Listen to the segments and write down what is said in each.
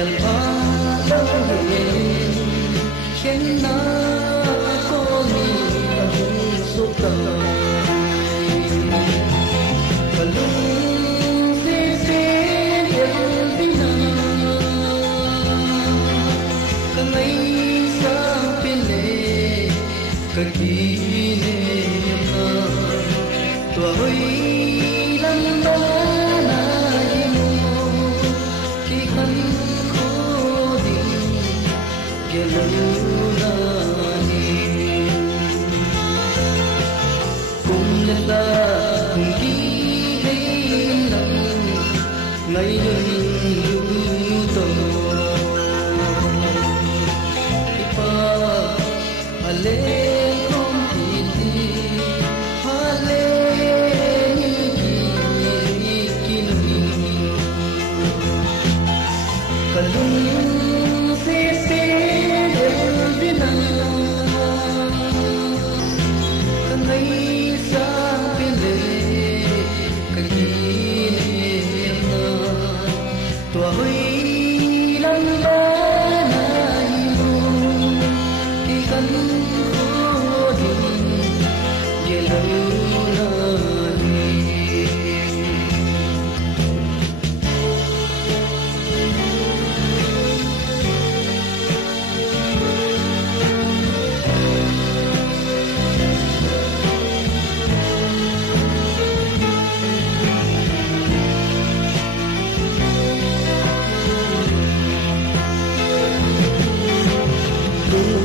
lian ba lo he khen na ko ni ta su ta kalung se el dina kanai sa pile kaki ne na to hoi lam ba na mo ki kan ko din geluna ni cùng nhân ta cùng ký lên nắng ngày lưu tổ ipa hale không piti hale ni kini kalung se del bina kanai sa pile kagine na to hoi lam ba na mo ikan ko din gelo na ni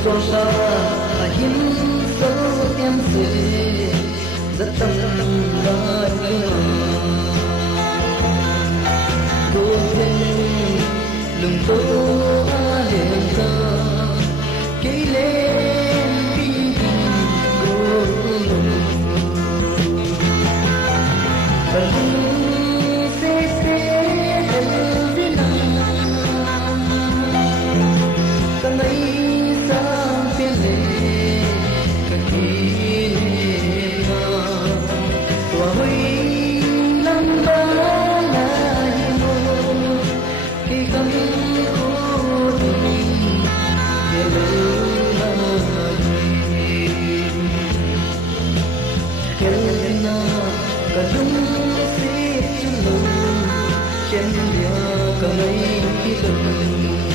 con sa hiếm số em sẽ rất tâm đợi cô thêm lưng tố liền ta kỹ lên đi cô cần sẽ đến với nàng cần ấy Hãy subscribe cho kênh Ghiền Mì Gõ để không bỏ lỡ những video hấp dẫn.